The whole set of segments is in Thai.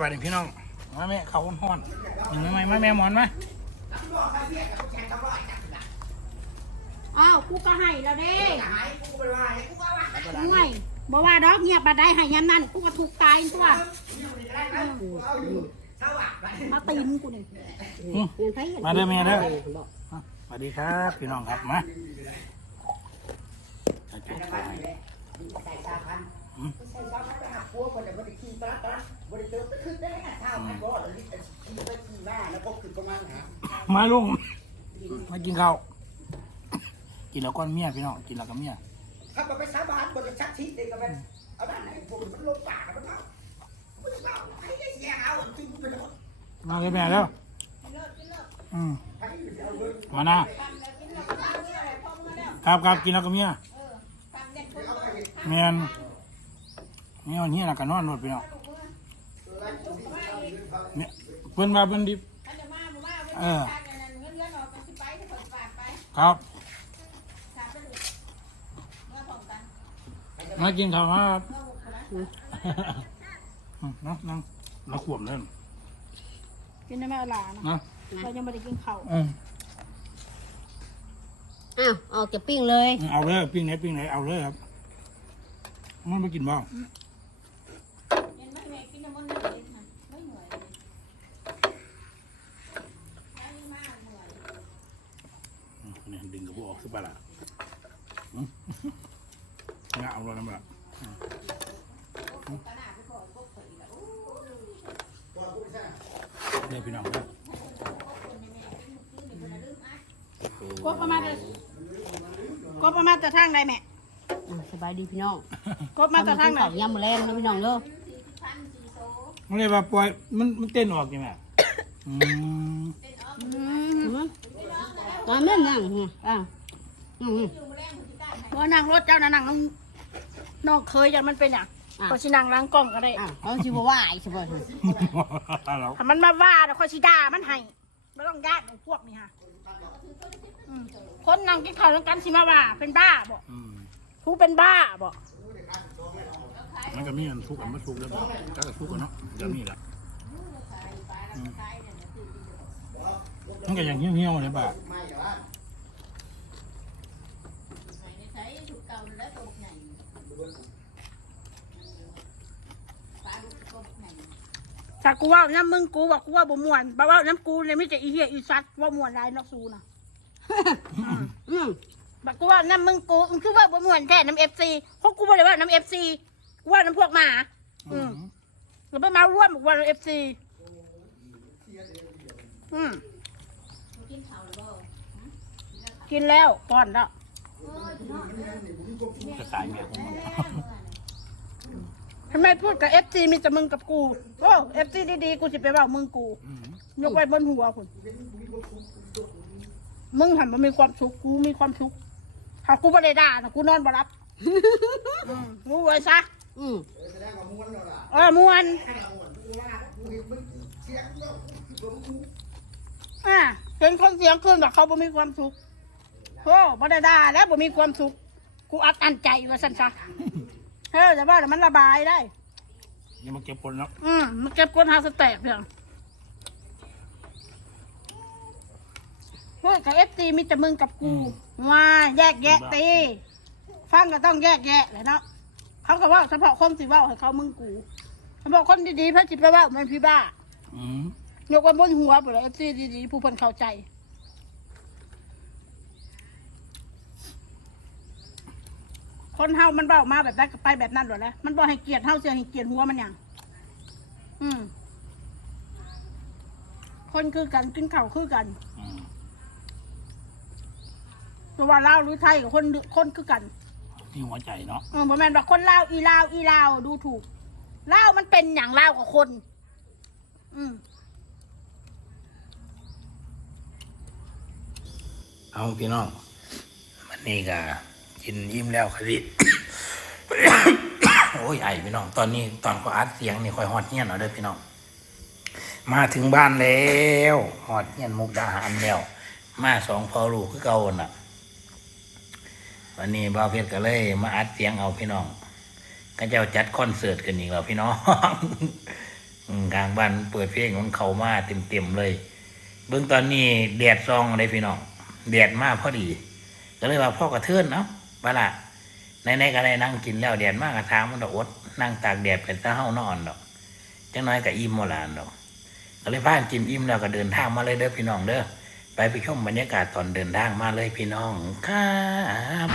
บัดนี้พี่น้อง มาแม่เขาห้อนๆนี่มาแม่มาแม่หมอนมาอ้าวกูก็ให้แล้วเด้ห่วยบอกว่าดอกเงียบมาได้ให้ยันนั่นกูก็ถูกตายตัวมาตีนกูนี่อืมมาเด้อแม่เด้อสวัสดีครับพี่น้องครับมาจะจุดไฟให้ มาลุงมากินข้าวกินแล้วก้อนเมียพี่น้องกินแล้วก็เมียถ้ามันไปสาบานบนจะชักชีเด็กกันเอาด้านไหนพวกมันลงปากกันมันเอาไม่เอาใครจะแย่เอาจริงเป็นคนมาเลยแม่แล้วอืมมาหน้าครับครับกินแล้วก็เมียแมน เมียนี่นะก็นอนรถพี่น้องเนี่ยเพิ่นมาเพิ่นดิบเออครับมากินข้าวครับอืมเนาะนั่งเราขวบเล่นกินได้ไหมเอาหลานะนะเรายังไม่ได้กินข้าวอืมอ้าวออกจากปิ้งเลย เอาเลยปิ้งไหนปิ้งไหนเอาเลยครับมันไม่กินบ้างนี่ ดึงกระบอกขึ้นไปละอืมงาเอาเลยน้ำละอืมเดี๋ยวพี่น้องเด้อกบประมาณเลยกบประมาณจะทางใดแม่อะสบายดีพี่น้องกบมาจะทางไหนข้าวยำมะแรงนะพี่น้องเด้อมันเลยว่าปล่อยมันมันเต้นออกยังไงอืมอืม อืมตอนนั้นนั่งอืม อ้าวอืมบ่นั่งรถเจ้านะนั่งน้องน้องเคยอย่างมันเป็นอย่างอะ ก็ชินั่งล้างกล้องก็ได้อ้าวเขาชิบว่าไอ้ชิบว่าเราถ้ามันมาว่าเดี๋ยวค่อยชิด่ามันให้ไม่ต้องญาติของพวกนี้ค่ะอืมคนนั่งกินข้าวแล้วกันสิมาว่า เป็นบ้าบ่อืมผู้เป็นบ้าบ่มันก็มีอันทุกข์อันไม่ทุกข์แล้วบ่ก็จะทุกข์กันเนาะเดี๋ยวนี้แหละอืมมันก็อย่างเหี้ยวๆเลยบ่า ถ้ากูว่าน้ำมึงกูว่ากูว่าบ่ม่วนบ่ว่าน้ำกูเลยไม่จะอีเหี้ยอีสัตว์ว่าม่วนไรนอกซูนะอืมบักกูว่าน้ำมึงกูมึงคือว่าบ่ม่วนแท้น้ำเอฟซีเพราะกูบ่ได้ว่าน้ำเอฟซีกูว่าน้ำพวกหมา อืมแล้วไปมาร่วมบอกว่าน้ำเอฟซีอืมกินแล้วก่อนแล้ว จะตายแม่ของมัน ทำไมพูดกับเอฟซีมีแต่มึงกับกู โอ้เอฟซีดีๆ กูจะไปว่ามึงกูอืมยกไว้บนหัวคุณ มึงหันมามีความสุข กูมีความสุขถ้ากูไม่ได้ด่านะกูนอนบ่รับอืมรู้ไว้ซะอืมเออมวนอ่าเห็นคนเสียงคืนแต่เขาบ่มีความสุขโอ้บ่ได้ด่าแล้วบ่มีความสุข กูอัดอันใจว่าสันซะ เฮ้ยแต่ว่าเดี๋ยวมันระบายได้ยังมาเก็บผลแล้วอืมมันเก็บก้นหาสแตกเพียงเฮ้ยกับเอฟซีมีแต่มึงกับกูมาแยกแยะตี ฟังก็ต้องแยกแยะแหละเนาะเขาก็ว่าเฉพาะคนสิเว่าให้เขามึงกูเฉพาะคนดีๆพระจิตไปว่ามันพี่บ้า อืมยกไว้บนหัวไปเลยเอฟซีดีๆผู้เพิ่นเข้าใจ คนเฮามันเบ้ามาแบบนั้นก็ไปแบบนั้นหมดแล้วมันบอกให้เกียรติเฮาเสียให้เกียรติหัวมันอย่างอืม คนคือกันกินข้าวคือกันอืมเพราะว่าลาวหรือไทยกับคนคนคือกันที่หัวใจเนาะเออบ่แม่นว่าคนลาวอีลาวอีลาวดูถูกลาวมันเป็นอย่างลาวกับคน อืม เอาพี่น้องวันนี้ก็ กินยิ้มแล้วคดิโอ้ยไอพี่น้อง ตอนนี้ตอนก็อัดเสียงนี่คอยฮอดเงี้ยนเอาเด้อพี่น้อง มาถึงบ้านแล้วฮอดเงี้ยนมุกดาหารแล้วมาสองพอลูกคือเก่าน่ะ วันนี้บ่าวเพชรก็เลย มาอัดเสียงเอาพี่น้องก็เจ้าจัดคอนเสิร์ตกันอีกแล้วพี่น้องกลางบ้านเปิดเพลงของเขามาเต็มๆเลย เบื้องตอนนี้แดดซองเลยพี่น้องแดดมากพอดี ก็เลยว่าพ่อกระเทือนเนาะ ว่าล่ะในๆก็ได้นั่งกินแล้วแดดมากกระทามันดอกอดนั่งตากแดดเป็นตาเฮานอนดอกจังน้อยกับอิ่มโมลานดอกก็เลยพานกินอิ่มแล้วก็เดินทางมาเลยเด้อพี่น้องเด้อไปไปชมบรรยากาศตอนเดินทางมาเลยพี่น้องครับ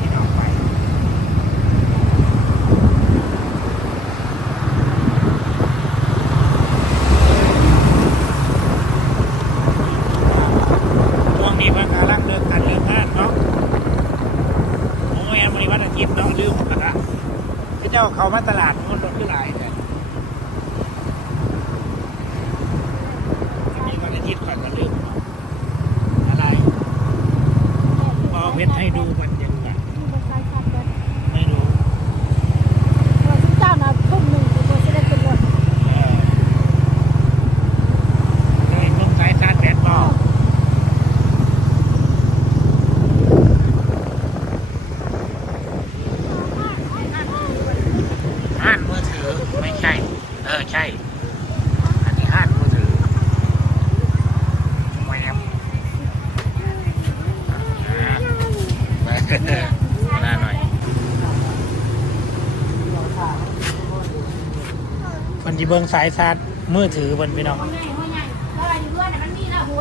พี่น้องไปช่วงนี้มันกำลังเลิกกันเลิกงานเนาะโอ้ยวันนี้วันอาทิตย์เนาะลืมนะพี่เจ้าเขามาตลาดมันรถขึ้นหลายแต่วันนี้วันอาทิตย์ก่อนก็ลืมเนาะอะไรพอเพชรให้ดูบรรยากาศไม่รู้ เจ้าน่ะทุ่มหนึ่งกูจะได้เป็นรถ เออเลยลงสายชาร์จแบตบอกห้านมือถือไม่ใช่ เออ ใช่ อันนี้ห้านมือถือแหวมอ่าห น้าหน่อย คนที่เบิ้งสายชาร์จมือถือบนพี่น้องหัวใหญ่หัวใหญ่เพราะอะไรเพื่อนมันมีแล้วหั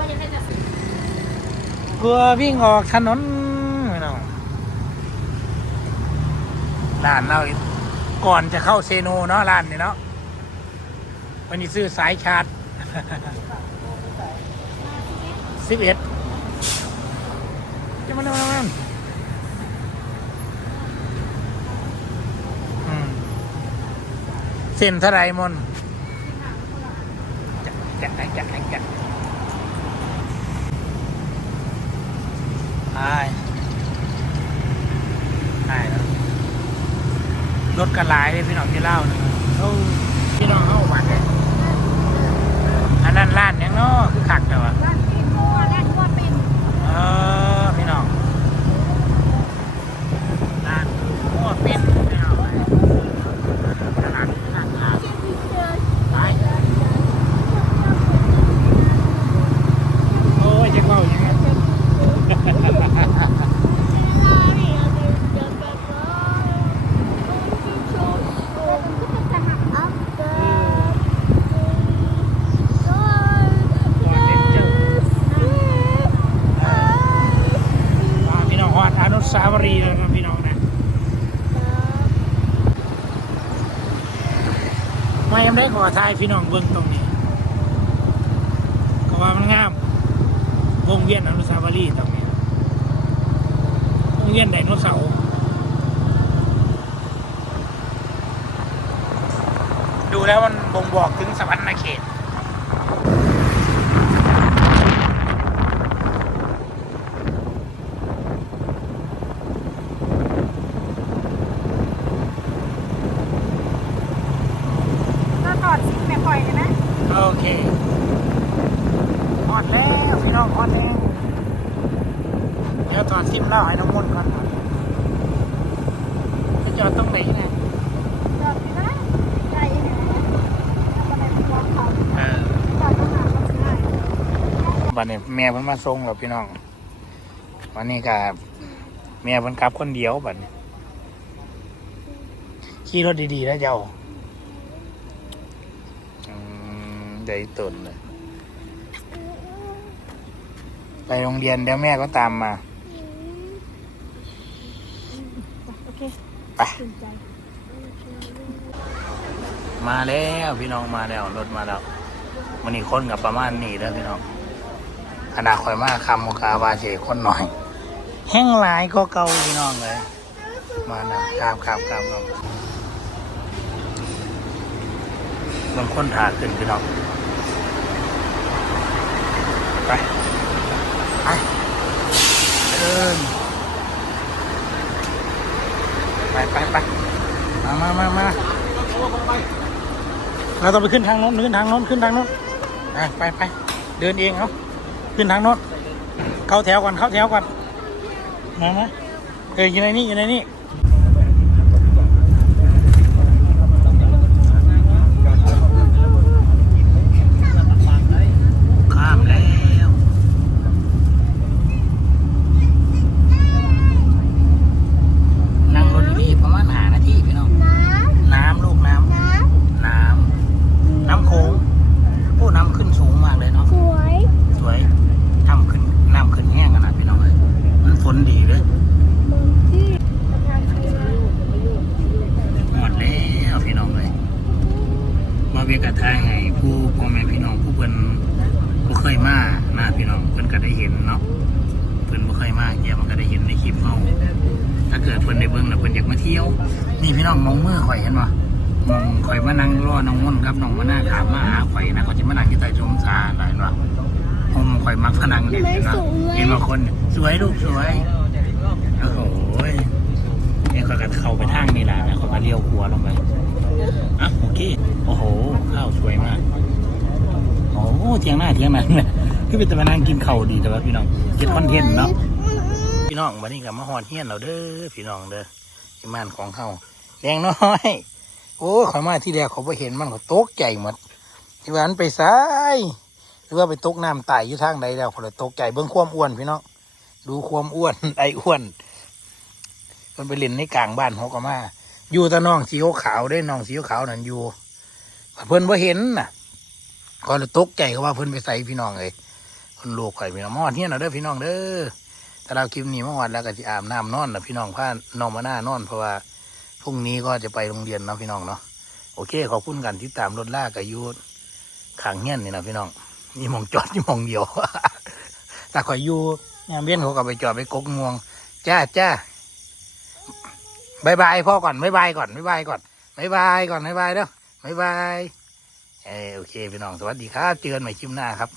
ววิ่งออกถนนพี่น้องร้านเราก่อนจะเข้าเซโนเนาะร้านนี่เนาะวันนี้ซื้อสายชาร์จสิบเอ็ดจะมาเร็วๆอืม เส้นเท่าไรมนจะจะจะจะจะไปไปแล้วรถกระลายเลยพี่น้องที่เล่านะพี่น้องเข้ามาเลยอันนั้นร้านยังเนาะคือขักแต่ว่าร้านปีนหัวร้านหัวปีนเออพี่น้องร้านหัวเป็นพี่น้องตลาดร้านค้าไปโอ้ยจะเล่ายังไงก่อนเด็ดเจอมาพี่น้องฮอดอนุสาวรีย์แล้วนะพี่น้องนะ มายังได้ขอทายพี่น้องเบิ้งตรงนี้ ก็ว่ามันงาม วงเวียนอนุสาวรีย์ตรงนี้ วงเวียนไดโนเสาร์ดูแล้วมันบ่งบอกถึงสวรรค์เขต ก็ถอดซิปแม่ปล่อยเลยนะ โอ เคฮอดแล้วพี่น้องฮอดแล้วเดี๋ยวถอดซิมเหล่าให้น้องมนต์ก่อนจะจอดตรงไหนนะจอดที่นั่นใจเนี่ยแล้วก็ได้ไปบอกเขาเออจอดต้องหาเขาสิได้บัดนี้แม่เพิ่นมาส่งแล้วพี่น้องวันนี้ก็แม่เพิ่นกลับคนเดียวบัดนี้ขี่รถดีๆนะเจ้า อืมได้ตนเลยไปโรงเรียนเดี๋ยวแม่ก็ตามมา โอเคไป ตื่นใจ มาแล้วพี่น้องมาแล้วรถมาแล้วมันนี่คนกับประมาณนี้แล้วพี่น้องขนาดข่อยมาคำโมกาวาเจคนหน่อย แห้งหลายก็เก่าพี่น้องเลย มาแล้วครับครับครับครับ บางคนถาขึ้นพี่น้องไปไปเดินไปไปไปมามามามาเราต้องไปขึ้นทางโน้นขึ้นทางโน้นขึ้นทางโน้นไปไปเดินเองเอาขึ้นทางโน้นเข้าแถวก่อนเข้าแถวก่อนมามาเอออยู่ในนี้อยู่ในนี้ข้ามแล้วนั่งรถดีๆประมาณหานาทีพี่น้องน้ำลูกน้ำ น้ำ น้ำโค้งโอ้น้ำขึ้นสูงมากเลยเนาะ สวย สวยน้ำขึ้น น้ำขึ้นแห้งขนาดพี่น้องเลยมันฝนดีเลยหมดแล้วพี่น้องเลย มา เวียกระทายให้ผู้พ่อแม่พี่น้องผู้เพิ่นบ่เคยมาหน้าพี่น้องเพิ่นก็ได้เห็นเนาะเพิ่นบ่เคยมาเกี่ยมันก็ได้เห็นในคลิปเฮาถ้าเกิดเพิ่นได้เบิ่งแล้วเพิ่นอยากมาเที่ยว นี่พี่น้องมองมือข่อยเห็นบ่มองข่อยมานั่งรอน้องม่อนครับน้องมาหน้าถามมาหาข่อยนะเขาจะมานั่งที่ใต้ชมสาหลายว่าผมข่อยมักพนังเด่นนะเห็นบางคนสวยลูกสวยโอ้โหเนี่ยเขาก็เข้าไปทางนี่แหละนะเขาก็เลี้ยวขัวลงไป อะโอเค โอ้โห ข้าวสวยมาก โอ้เทียงหน้าเทียงนั้นเลยคือเป็นตะมานั่งกินข้าวดีแต่ว่าพี่น้องเก็บคอนเทนต์เนาะ พี่น้องวันนี้กับมาหอดเฮียนเราเด้อ พี่น้องเด้อที่ม่านของเขาแดงน้อย โอ้ขอยมาที่แรกเขาไปเห็นมันเขาตกใจหมดที่ว่ามันไปซ้ายหรือว่าไปตกน้ำตายอยู่ทางใดแล้วเขาเลยตกใจเบื้องความอ้วนพี่น้อง ดูความอ้วนไออ้วน มันไปเล่นในกลางบ้านเขาก็มา อยู่แตะน้องสีขาวได้น้องสีขาวนั่นอยู่เพิ่นว่าเห็นน่ะก็เลยตกใจเขาว่าเพิ่นไปใส่พี่น้องเลยคนลูกข่อยพี่น้องมอดเฮียนเอาเด้อพี่น้องเด้อแต่เราคลิปนี้เมื่อวานแล้วก็จะอาบน้ำนอนนะพี่น้องพานองมาหน้านอน เพราะว่าพรุ่งนี้ก็จะไปโรงเรียนนะพี่น้องเนาะโอเคขอบคุณกันที่ตามรถลากกับยูขางเงี้ยนนี่นะพี่น้องนี่มองจอดนี่มองเดียวแต่ขอยยูยามเบี้ยนเขาก็ไปจอดไปกกงวง จ้าจ้า บายบายพ่อก่อนบายบายก่อนบายบายก่อนบายบายก่อนบายบายเด้อบายบายเออโอเคพี่น้องสวัสดีครับเจอกันใหม่คลิปหน้าครับ